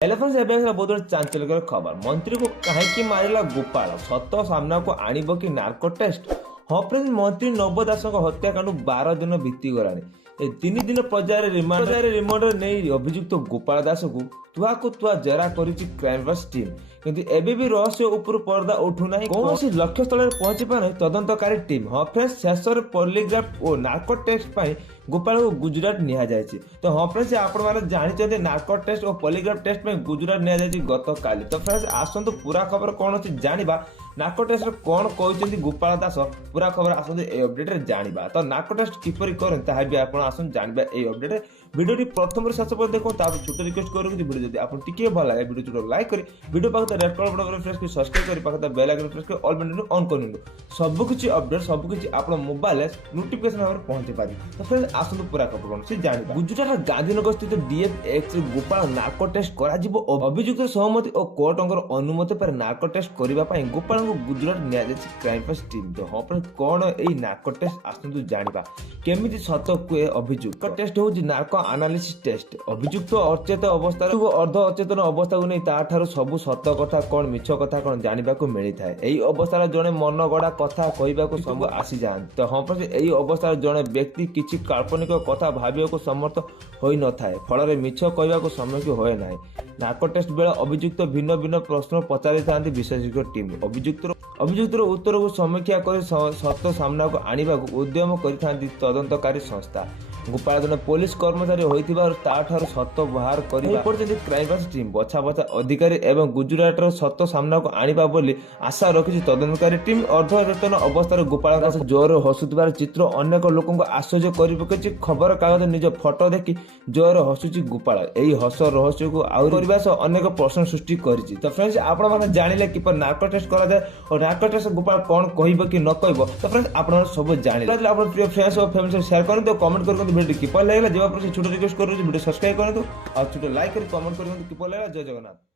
Elephant ibex बहुत बड़े चांचल्यकर खबर। मंत्री को कहीं मारिला गोपाल सत सामना को आणब कि नार्को टेस्ट। हाँ फ्रेंड्स, मंत्री नव दास हत्याकांड 12 दिन बीती गलानी। 3 दिन पर्यायर रिमांड नहीं अभियुक्त गोपाल दास को तुआ जेरा करिछि क्राइमब्रांच टीम। किंतु एबे भी रहस्य ऊपर पर्दा उठुना कौन लक्ष्य स्थल पहुंची पारे तदंतकारी टीम। हाँ फ्रेंड्स, शेष पॉलीग्राफ और नार्को टेस्ट पर गोपाल को गुजरात निया जायछि। तो हाँ फ्रेंड्स, आपण माने जानिछथि नार्को टेस्ट और पॉलीग्राफ टेस्ट में गुजरात निया जायछि गत काली। तो फ्रेंड्स, आसंतु पूरा खबर कौन अछि जानिबा। नार्को टेस्ट कौन कहते गोपाल दास पूरा खबर आसंतु ए अपडेट रे जानिबा। तो नार्को टेस्ट किपरि करन ताहा भी आपण आसन जानिबा ए अपडेट। वीडियो प्रथम शेष पर देखो तापर छोट रिक्वेस्ट करू कि वीडियो जदि आपण टिके भल लागे वीडियो छोट लाइक करी वीडियो पाखत रेड कलर बटन प्रेस कर सब्सक्राइब करी पाखत बेल आइकन प्रेस कर ऑल बटन ऑन करनु। सब कुछ अपडेट सब कुछ आपण मोबाइल नोटिफिकेशन भाବରେ पहुंचे पारि। तो फ्रेंड्स, आसंतु पूरा खबर कौन से जानिबा। गुजरात गांधीनगर स्थित डीएफएक्स गोपाल नार्को टेस्ट करा जिवो। अभियुक्त सहमति और कोर्टंकर अनुमति पर नार्को टेस्ट करबा पई गोपाल को गुजरात निया जायछि क्राइमब्रांच टीम। तो हाँ फ्रेंड्स, कौन एई नार्को टेस्ट आसंतु जानिबा। केमिति सत कुए अभियुक्त टेस्ट होछि नार्को एनालिसिस टेस्ट। अभियुक्त अचेत अवस्था अर्ध अचेतन अवस्था को नहीं ताठारु सबु सत कथा कौन मिछ कथा कौन जानिबा को मिली थाए। एई अवस्था जने मन गड़ा कथा कहबा को सब आसी जान। तो हाँ फ्रेंड्स, एई अवस्था जने व्यक्ति किछि काल्पनिक कथा भाबिया को समर्थ होई न थाए, फल मिछ कहबा को सम्मुखीन होए नाही। नार्को टेस्ट बेला अभियुक्त भिन्न भिन्न प्रश्न पचारि थांती विशेषज्ञ टीम। अभियुक्तर उत्तर को समीक्षा कर सत सामना को आनिबा को उद्यम करिथांती तदंतकारी संस्था। गोपाल जन पुलिस कर्मचारी होइथिबार ताठार सत बाहर करिबा पर्यंत क्राइमब्रांच टीम बछा बछा अधिकारी एवं गुजरातर सत सामना को आनिबा बोली आशा रखिछि तदंतकारी टीम। अर्धचेतन अवस्था गोपाल दास जोर हसुथिबार चित्र अनेक लोकंको आश्चर्य करि पकेछि। खबर कागज निज फोटो देखि जोर हसुछि गोपाल। एही हस रहस्य को आउर करिबा सह अनेक प्रश्न सृष्टि करिछि। तो फ्रेंड्स, आपण माने जानिले कि पर नार्को टेस्ट करा जाय और नार्को टेस्ट गोपाल कोन कहिबो कि न कहिबो। तो फ्रेंड्स, आपण सब जानिले आपण प्रिय फ्रेंड्स और फैमिली शेयर करन कमेंट करन वीडियो किपल लागला। जेबा पर छोट रिक्वेस्ट करू वीडियो सब्सक्राइब करन और छोट लाइक कर कमेंट करन किपल लागला। जय जगन्नाथ।